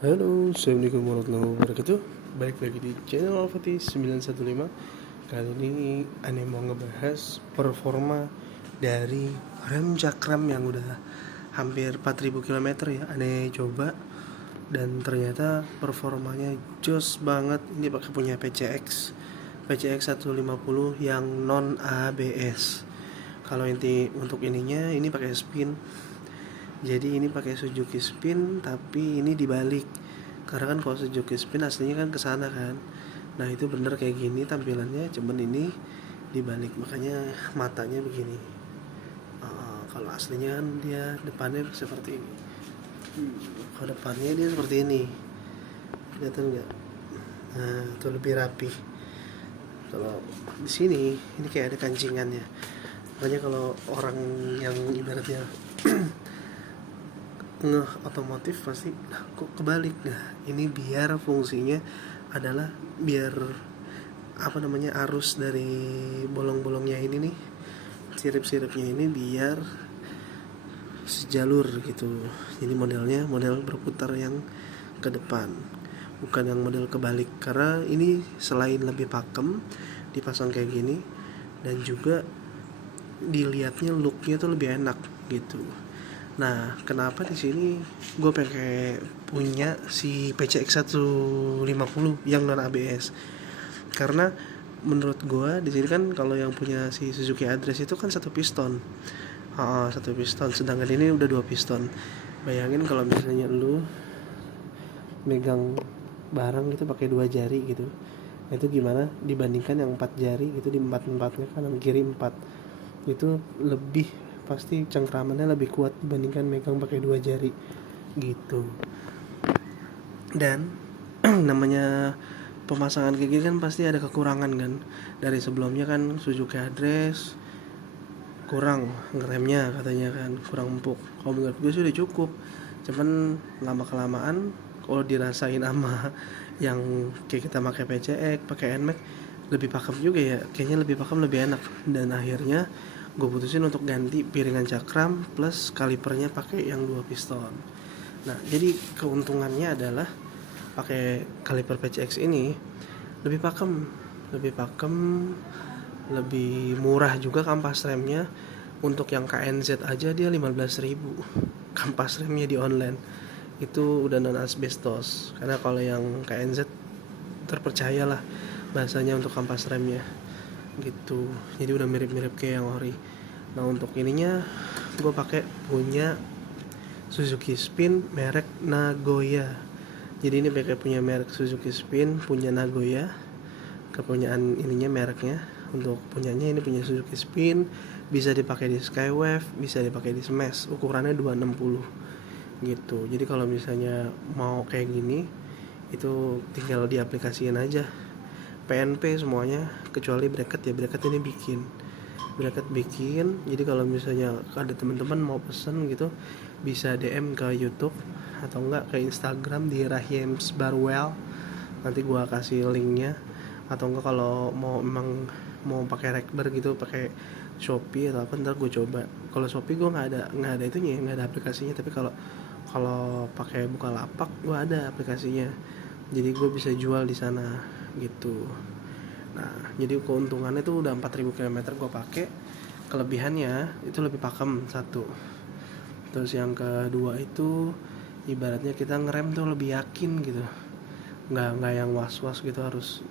Halo, Assalamualaikum warahmatullahi wabarakatuh. Balik lagi di channel Al-Fatih 915. Kali ini Ane mau ngebahas performa dari rem cakram yang udah hampir 4000 km ya Ane coba. Dan ternyata performanya jos banget. Ini pakai punya PCX 150 yang non ABS. Kalau inti untuk ininya ini pakai spin. Jadi ini pakai Suzuki Spin tapi ini dibalik. Karena kan kalau Suzuki Spin aslinya kan kesana kan. Nah itu bener kayak gini tampilannya, cuman ini dibalik, makanya matanya begini. Kalau aslinya kan dia depannya seperti ini. Kalau depannya dia seperti ini. Kelihatan nggak? Nah itu lebih rapi. Kalau di sini ini kayak ada kancingannya. Makanya kalau orang yang ibaratnya otomotif pasti kok kebalik. Nah ini biar fungsinya adalah biar arus dari bolong-bolongnya ini nih, sirip-siripnya ini biar sejalur gitu. Jadi model berputar yang ke depan, bukan yang model kebalik. Karena ini selain lebih pakem dipasang kayak gini, dan juga dilihatnya looknya tuh lebih enak gitu. Nah, kenapa di sini gue pakai punya si PCX 150 yang non ABS? Karena menurut gue di sini kan kalau yang punya si Suzuki Address itu kan satu piston. Satu piston, sedangkan ini udah dua piston. Bayangin kalau misalnya lu megang barang gitu pakai dua jari gitu. Nah, itu gimana dibandingkan yang 4 jari gitu, di empat-empatnya kanan kiri 4. Itu lebih pasti cengkramannya lebih kuat dibandingkan megang pakai dua jari gitu. Dan namanya pemasangan kayak gini kan pasti ada kekurangan kan. Dari sebelumnya kan Suzuki Address kurang ngeremnya, katanya kan kurang empuk. Kalau menurut gue sih udah cukup, cuman lama kelamaan kalau dirasain sama yang kayak kita pakai PCX, pakai NMAX, lebih pakem juga ya, kayaknya lebih pakem, lebih enak. Dan akhirnya gue putusin untuk ganti piringan cakram plus kalipernya pakai yang dua piston. Nah jadi keuntungannya adalah pakai kaliper PCX ini lebih pakem, lebih murah juga kampas remnya. Untuk yang KNZ aja dia 15.000 kampas remnya di online. Itu udah non asbestos, karena kalau yang KNZ terpercayalah bahasanya untuk kampas remnya gitu. Jadi udah mirip-mirip kayak yang ori. Nah untuk ininya gue pakai punya Suzuki Spin merek Nagoya. Jadi ini pakai punya merek Suzuki Spin punya Nagoya, kepunyaan ininya mereknya. Untuk punyanya ini punya Suzuki Spin, bisa dipakai di Skywave, bisa dipakai di Smash, ukurannya 260 gitu. Jadi kalau misalnya mau kayak gini itu tinggal diaplikasiin aja PNP semuanya, kecuali bracket ya. Bracket ini bikin. Jadi kalau misalnya ada teman-teman mau pesen gitu, bisa DM ke YouTube atau enggak ke Instagram di Rahims Barwell, nanti gua kasih linknya. Atau enggak kalau mau pakai Rekber gitu, pakai Shopee atau apa, ntar gue coba. Kalau Shopee gue nggak ada itunya, nggak ada aplikasinya. Tapi kalau pakai Bukalapak gue ada aplikasinya, jadi gue bisa jual di sana gitu. Nah jadi keuntungannya tuh udah 4000 km gue pakai. Kelebihannya itu lebih pakem satu. Terus yang kedua itu ibaratnya kita ngerem tuh lebih yakin gitu, nggak yang was-was gitu, harus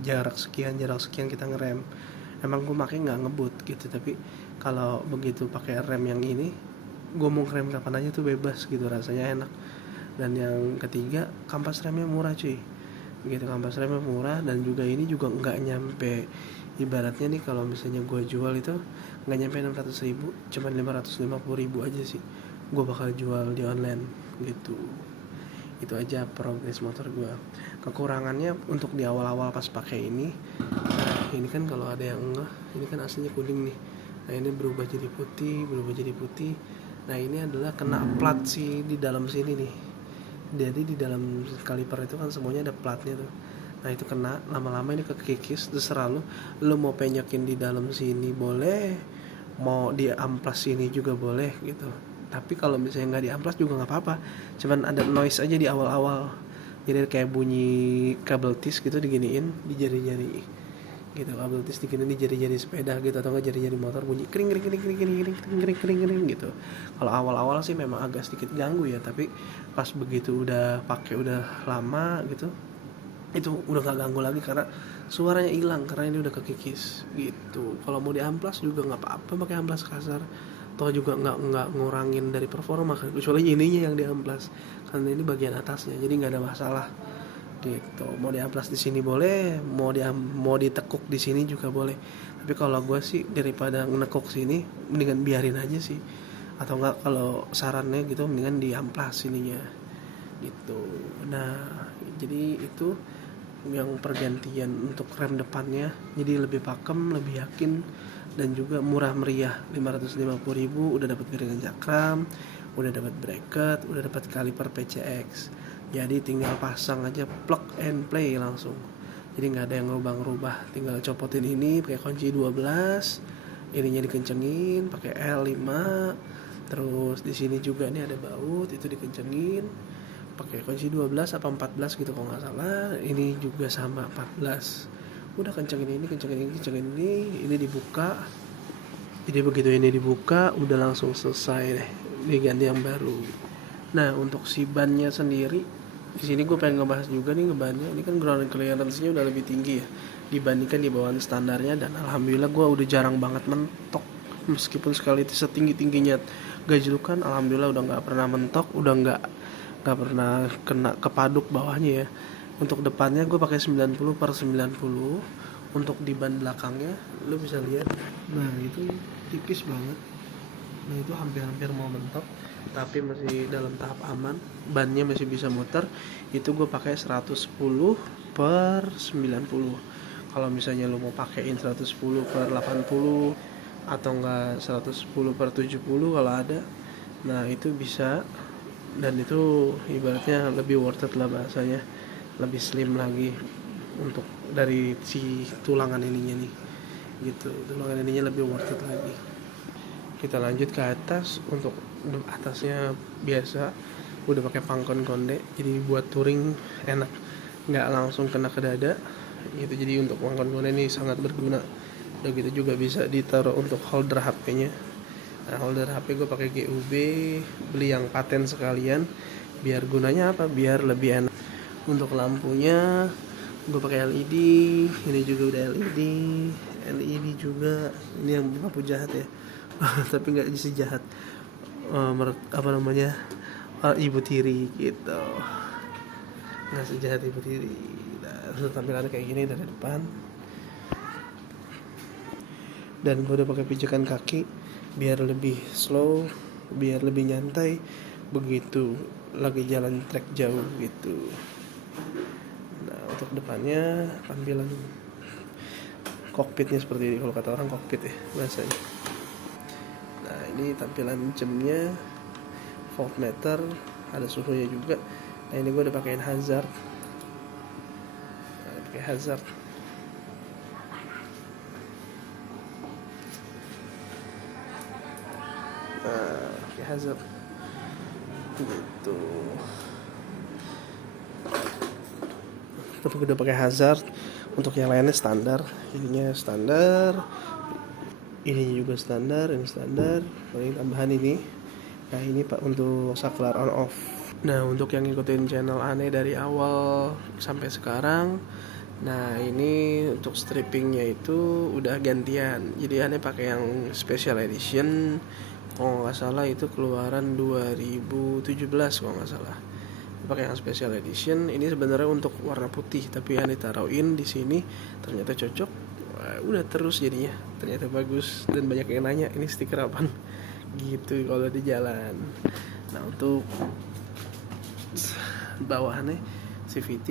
jarak sekian kita ngerem. Emang gue pakai nggak ngebut gitu, tapi kalau begitu pakai rem yang ini, gue mau ngerem kapan aja tuh bebas gitu, rasanya enak. Dan yang ketiga, kampas remnya murah cuy gitu. Kampas remnya murah, dan juga ini juga nggak nyampe, ibaratnya nih kalau misalnya gue jual itu nggak nyampe 600.000, cuma 550.000 aja sih gue bakal jual di online gitu. Itu aja progres motor gue. Kekurangannya untuk di awal-awal pas pakai ini, ini kan kalau ada yang enggak, ini kan aslinya kuning nih, nah ini berubah jadi putih. Nah ini adalah kena plat sih di dalam sini nih. Jadi di dalam kaliper itu kan semuanya ada platnya tuh. Nah itu kena, lama-lama ini kekikis. Terserah lu mau penyokin di dalam sini boleh, mau di amplas sini juga boleh gitu. Tapi kalau misalnya nggak diamplas juga nggak apa-apa, cuman ada noise aja di awal-awal, jadi kayak bunyi kabel tis gitu diginiin di jari-jari gitu, kabel tis diginiin di jari-jari sepeda gitu, atau nggak jari-jari motor bunyi kering kering kering kering kering kering kering kering kering gitu. Kalau awal-awal sih memang agak sedikit ganggu ya, tapi pas begitu udah pakai udah lama gitu, itu udah gak ganggu lagi karena suaranya hilang karena ini udah kekikis gitu. Kalau mau diamplas juga nggak apa-apa pakai amplas kasar, toh juga nggak ngurangin dari performa kan, kecuali ininya yang diamplas karena ini bagian atasnya, jadi nggak ada masalah gitu. Mau diamplas di sini boleh, mau ditekuk di sini juga boleh, tapi kalau gue sih daripada nekuk sini mendingan biarin aja sih, atau enggak kalau sarannya gitu mendingan diamplas sininya gitu. Nah jadi itu yang pergantian untuk rem depannya, jadi lebih pakem, lebih yakin, dan juga murah meriah. 550.000 udah dapat piringan cakram, udah dapat bracket, udah dapat kaliper PCX. Jadi tinggal pasang aja, plug and play langsung. Jadi nggak ada yang ngerubah-ngerubah, tinggal copotin ini pakai kunci 12, ininya dikencengin pakai L5, terus di sini juga nih ada baut, itu dikencengin pakai kunci 12 apa 14 gitu kalau nggak salah. Ini juga sama 14. Udah kencengin ini dibuka. Jadi begitu ini dibuka udah langsung selesai deh, diganti yang baru. Nah untuk si bannya sendiri, di sini gue pengen ngebahas juga nih bannya. Ini kan ground clearance-nya udah lebih tinggi ya dibandingkan di bawaan standarnya, dan alhamdulillah gue udah jarang banget mentok. Meskipun sekali itu setinggi-tingginya gajlukan, alhamdulillah udah nggak pernah mentok, udah nggak pernah kena kepaduk bawahnya ya. Untuk depannya gue pakai 90/90. Untuk di ban belakangnya lo bisa lihat, nah itu tipis banget, nah itu hampir mau mentok, tapi masih dalam tahap aman, bannya masih bisa muter. Itu gue pakai 110/90. Kalau misalnya lo mau pakein 110/80 atau enggak 110/70 kalau ada, nah itu bisa. Dan itu ibaratnya lebih worth it lah bahasanya, lebih slim lagi untuk dari si tulangan ininya nih gitu, tulangan ininya lebih worth it lagi. Kita lanjut ke atas. Untuk atasnya biasa udah pakai pangkon konde, jadi buat touring enak, nggak langsung kena ke dada gitu. Jadi untuk pangkon konde ini sangat berguna. Udah gitu juga bisa ditaruh untuk holder HP-nya. Nah, holder HP gue pakai GUB, beli yang paten sekalian. Biar gunanya apa? Biar lebih enak. Untuk lampunya gue pakai LED, ini juga udah LED juga. Ini yang lampu jahat ya, tapi nggak sejahat ibu tiri gitu, nggak sejahat ibu tiri. Nah, tampilannya kayak gini dari depan. Dan gue udah pakai pijakan kaki biar lebih slow, biar lebih nyantai begitu lagi jalan trek jauh gitu. Nah untuk depannya tampilan kokpitnya seperti ini, kalau kata orang kokpit ya bahasanya. Nah ini tampilan jamnya, voltmeter, ada suhunya juga. Nah ini gue udah pakein hazard. Nah, pakai hazard. Nah, pakai hazard gitu. Tapi udah pakai hazard. Untuk yang lainnya standar, ininya standar, ini juga standar, ini standar. Paling tambahan ini. Nah ini pak untuk saklar on off. Nah untuk yang ngikutin channel Aneh dari awal sampai sekarang, nah ini untuk strippingnya itu udah gantian. Jadi Aneh pakai yang special edition. Kalau nggak salah itu keluaran 2017 kalau nggak salah. Pakai yang special edition. Ini sebenarnya untuk warna putih, tapi Aneh taruhin di sini ternyata cocok. Wah, udah terus jadinya. Ternyata bagus, dan banyak yang nanya ini stiker apaan gitu kalau di jalan. Nah untuk bawahannya CVT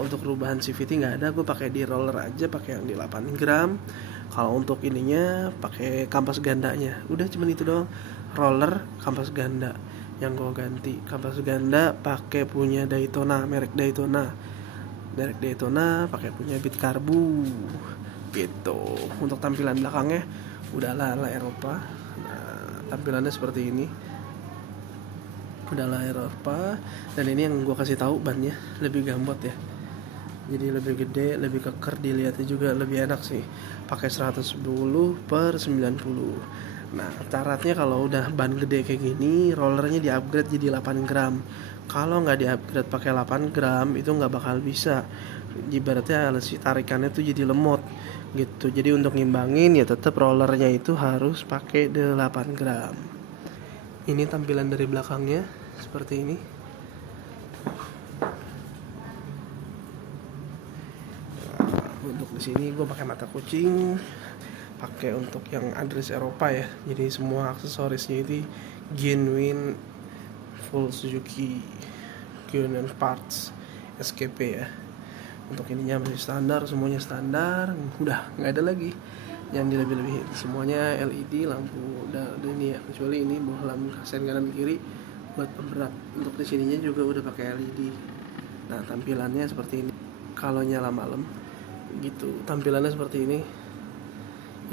untuk perubahan CVT nggak ada. Gue pakai di roller aja, pakai yang di 8 gram. Kalau untuk ininya pakai kampas gandanya, udah cuman itu doang. Roller kampas ganda yang gue ganti. Kampas ganda pakai punya Daytona, merek Daytona pakai punya Bit Karbu gitu. Untuk tampilan belakangnya udah ala Eropa. Nah tampilannya seperti ini. Adalah Eropa, dan ini yang gue kasih tahu bannya lebih gambot ya, jadi lebih gede, lebih keker, dilihatnya juga lebih enak sih. Pakai 110/90. Nah, syaratnya kalau udah ban gede kayak gini, rollernya di-upgrade jadi 8 gram. Kalau nggak di-upgrade pakai 8 gram, itu nggak bakal bisa. Ibaratnya si tarikannya tuh jadi lemot gitu. Jadi untuk ngimbangin ya tetap rollernya itu harus pakai 8 gram. Ini tampilan dari belakangnya seperti ini. Untuk di sini gue pakai mata kucing, pakai untuk yang address Eropa ya. Jadi semua aksesorisnya itu genuine full Suzuki genuine parts SKP ya. Untuk ininya masih standar, semuanya standar, udah nggak ada lagi yang dilebih-lebihin. Semuanya LED, lampu dan ini ya, kecuali ini bohlam sen kanan kiri buat pemberat. Untuk di sininya juga udah pakai LED. Nah, tampilannya seperti ini. Kalau nyala malam gitu, tampilannya seperti ini.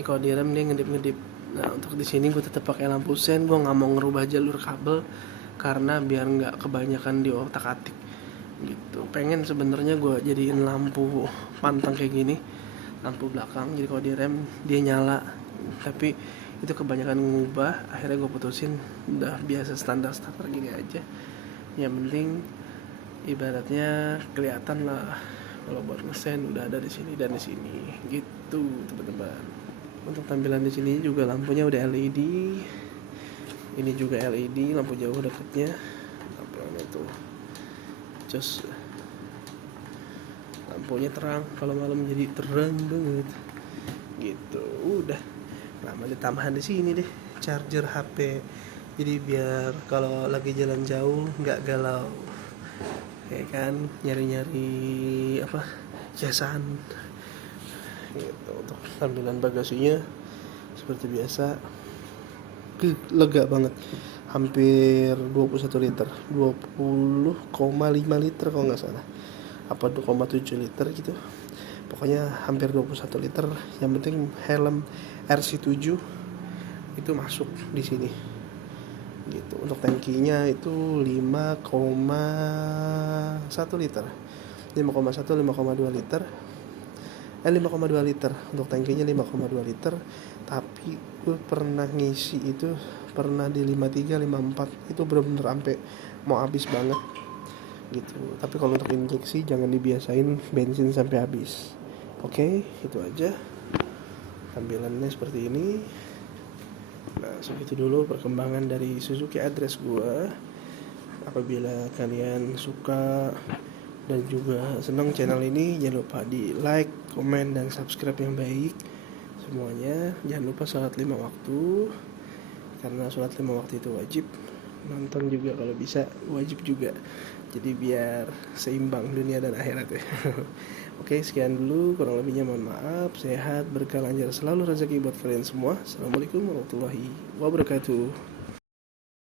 Kalau direm dia ngedip-ngedip. Nah, untuk di sini gue tetap pakai lampu sen. Gue nggak mau ngerubah jalur kabel karena biar nggak kebanyakan di otak-atik gitu. Pengen sebenarnya gue jadiin lampu pantang kayak gini, lampu belakang, jadi kalau direm dia nyala. Tapi itu kebanyakan ngubah, akhirnya gue putusin udah biasa standar gini aja. Yang penting ibaratnya kelihatan lah kalau buat ngesen udah ada di sini dan di sini gitu teman-teman. Untuk tampilan di sini juga lampunya udah LED. Ini juga LED, lampu jauh dekatnya. Lampunya tuh just lampunya terang, kalau malam jadi terang banget gitu. Udah lama ditambahan di sini deh charger HP, jadi biar kalau lagi jalan jauh nggak galau ya kan, nyari-nyari apa jasan gitu. Untuk tampilan bagasinya seperti biasa, lega banget, hampir 21 liter, 20,5 liter kalau nggak salah, apa 2,7 liter gitu, pokoknya hampir 21 liter. Yang penting helm RC7 itu masuk di sini gitu. Untuk tangkinya itu 5,1 liter, 5,2 liter, 5,2 liter. Untuk tangkinya 5,2 liter. Tapi gue pernah ngisi itu pernah di 53, 54, itu bener-bener sampai mau habis banget gitu. Tapi kalau untuk injeksi jangan dibiasain bensin sampai habis. Oke, itu aja tampilannya seperti ini. Nah, segitu dulu perkembangan dari Suzuki Address gue. Apabila kalian suka dan juga senang channel ini, jangan lupa di like, komen, dan subscribe yang baik semuanya. Jangan lupa sholat 5 waktu, karena sholat 5 waktu itu wajib. Nonton juga kalau bisa wajib juga, jadi biar seimbang dunia dan akhirat ya. Oke, sekian dulu, kurang lebihnya mohon maaf. Sehat, berkah, lancar selalu rezeki buat kalian semua. Assalamualaikum warahmatullahi wabarakatuh.